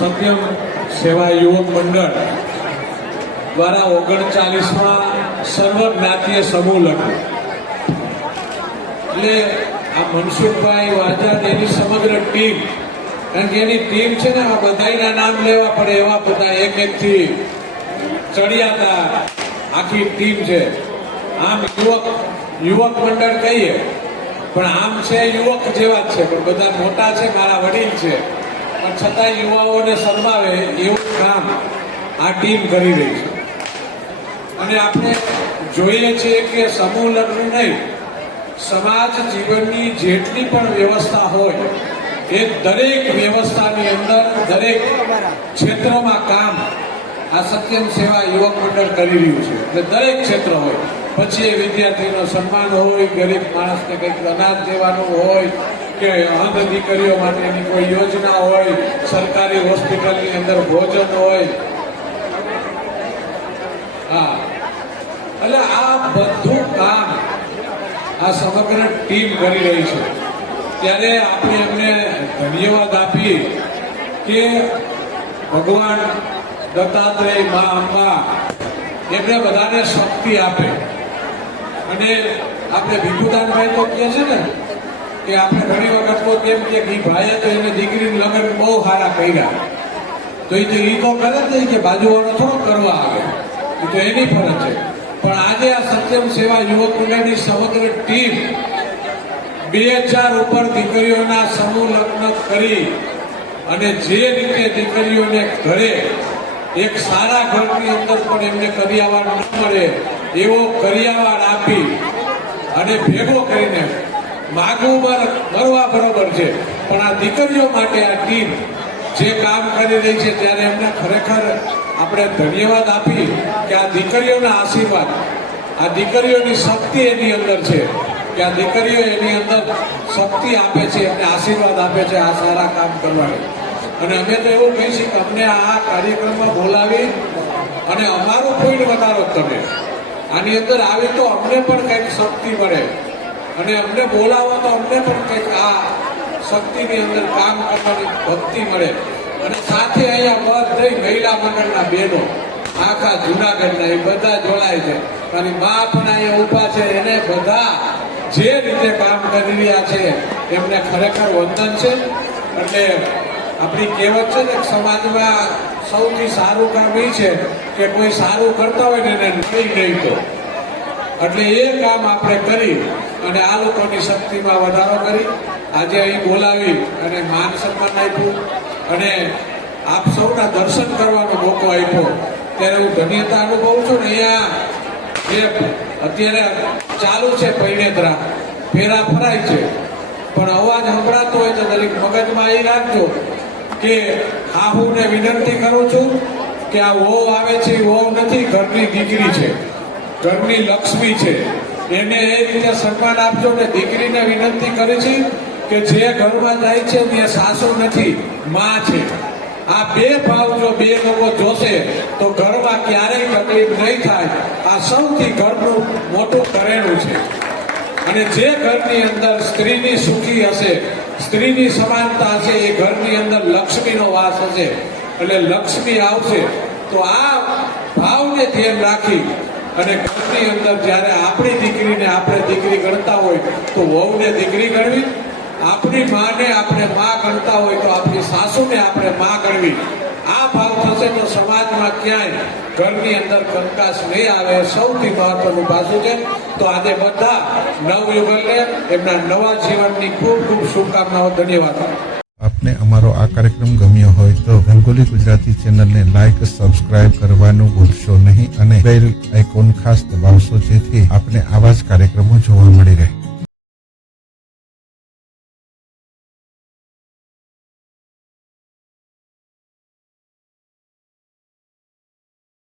સત્યમ સેવા યુવક મંડળ દ્વારા ઓગણચાલીસમાં સર્વ જ્ઞાતીય સમૂહ લગ્ન. એટલે આ મનસુખભાઈ વાજાદ એની સમગ્ર ટીમ, કારણ કે એની ટીમ છે ને, આ બધાના નામ લેવા પડે એવા બધા એક એક થી હતા આખી ટીમ છે. આમ યુવક યુવક મંડળ કહીએ, પણ આમ છે યુવક જેવા જ છે, પણ બધા મોટા છે, મારા વડીલ છે. પણ છતાં યુવાઓને શરમાવે એવું કામ આ ટીમ કરી રહી છે. અને આપણે જોઈએ છીએ કે સમૂહ લગ્ન નહીં, સમાજ જીવનની જેટલી પણ વ્યવસ્થા હોય, એ દરેક વ્યવસ્થાની અંદર દરેક ક્ષેત્રમાં કામ આ સત્યમ સેવા યુવક મંડળ કરી રહ્યું છે. એટલે દરેક ક્ષેત્ર હોય. પછી એ વિદ્યાર્થીનો સન્માન હોય, ગરીબ માણસને કંઈક અનાજ દેવાનું હોય કે અંધ દીકરીઓ માટેની કોઈ યોજના હોય, સરકારી હોસ્પિટલની અંદર ભોજન હોય. હા. એટલે આ બધું કામ આ સમગ્ર ટીમ કરી રહી છે. ત્યારે આપણે એમને ધન્યવાદ આપીએ કે ભગવાન દત્તાત્રેય મા અંબા એમને બધાને શક્તિ આપે. અને આપણે ભીખુદાનભાઈ તો કહે છે ને કે આપણે ઘણી વખત તો કેમ કે ભાઈએ તો એને દીકરીને લગ્ન બહુ સારા કર્યા. તો એ તો એ તો કરે નહીં કે બાજુવાળો થોડો કરવા આવે. એ તો એની ફરજ છે. પણ આજે આ સત્યમ સેવા યુવક મંડળની સમગ્ર ટીમ બે હજાર ઉપર દીકરીઓના સમૂહ લગ્ન કરી અને જે રીતે દીકરીઓને ઘરે એક સારા ઘરની અંદર પણ એમને કરિયાવાર ન મળે, એવો કરિયાવાર આપી અને ભેગો કરીને માગવું કરવા બરોબર છે. પણ આ દીકરીઓ માટે આ ટીમ જે કામ કરી રહી છે ત્યારે એમને ખરેખર આપણે ધન્યવાદ આપી કે આ દીકરીઓના આશીર્વાદ, આ દીકરીઓની શક્તિ એની અંદર છે. કે આ દીકરીઓ એની અંદર શક્તિ આપે છે, એમને આશીર્વાદ આપે છે, આ સારા કામ કરવાની. અને અમે તો એવું કહીશું કે અમને આ કાર્યક્રમમાં બોલાવી અને અમારું પોઈન્ટ વધારો તમે. આની અંદર આવી તો અમને પણ કંઈક શક્તિ મળે. અને અમને બોલાવો તો અમને પણ કંઈક આ શક્તિની અંદર કામ કરવાની ભક્તિ મળે. અને સાથે અહીંયા બધી મહિલા મંડળના બહેનો આખા જુનાગઢના, એ બધા જોડાય છે. અને મા પણ અહીંયા ઊભા છે, એને બધા જે રીતે કામ કરી રહ્યા છે, એમને ખરેખર વંદન છે. એટલે આપણી કહેવત છે ને, સમાજમાં સૌથી સારું કામ એ છે કે કોઈ સારું કરતા હોય ને એને નહીં નહીં તો એટલે એ કામ આપણે કરી અને આ લોકોની શક્તિમાં વધારો કરી આજે અહીં બોલાવી અને માન સન્માન આપ્યું અને આપ સૌના દર્શન કરવાનો મોકો આપ્યો. ત્યારે હું ધન્યતા અનુભવું છું ને અહીંયા જે અત્યારે ચાલુ છે પૈણેતરા ફેરા ફરાય છે. પણ અવાજ સંભળાતો હોય તો દરેક મગજમાં એ રાખજો કે આ હું ને વિનંતી કરું છું કે આ વહુ આવે છે વહુ નથી, ઘરની દીકરી છે. ઘરની લક્ષ્મી છે. એને એ રીતે સન્માન આપજો ને દીકરીને વિનંતી કરી છે કે જે ઘરમાં જાય છે તે સાસુ નથી, માં છે. આ બે ભાવ જો બે લોકો જોશે, તો ઘરમાં ક્યારેય તકલીફ નહીં થાય. આ સૌથી ઘરનું મોટું કરેલું છે. અને જે ઘરની અંદર સ્ત્રીની સુખી હશે, સ્ત્રીની સમાનતા હશે, એ ઘરની અંદર લક્ષ્મીનો વાસ હશે. એટલે લક્ષ્મી આવશે, તો આ ભાવને ધ્યાન રાખી અને ઘરની અંદર જ્યારે આપણી દીકરીને આપણે દીકરી ગણતા હોય, તો વહુને દીકરી ગણવી, આપણી માને આપણે મા ગણતા હોય, તો આપણી સાસુને આપણે મા ગણવી. આ ભાવ થશે તો સમાજમાં ક્યાંય ઘરની અંદર કંકાસ નહીં આવે. સૌથી મહત્વનું પાસું છે તો આજે બધા નવયુગલને એમના નવા જીવનની ખૂબ ખૂબ શુભકામનાઓ, ધન્યવાદ. આપને અમારો આ કાર્યક્રમ ગમ્યો હોય તો રંગોલી ગુજરાતી ચેનલને લાઇક સબસ્ક્રાઇબ કરવાનું ભૂલશો નહીં અને બેલ આઇકોન ખાસ દબાવશો જેથી આપને આવા જ કાર્યક્રમો જોવા મળી રહે.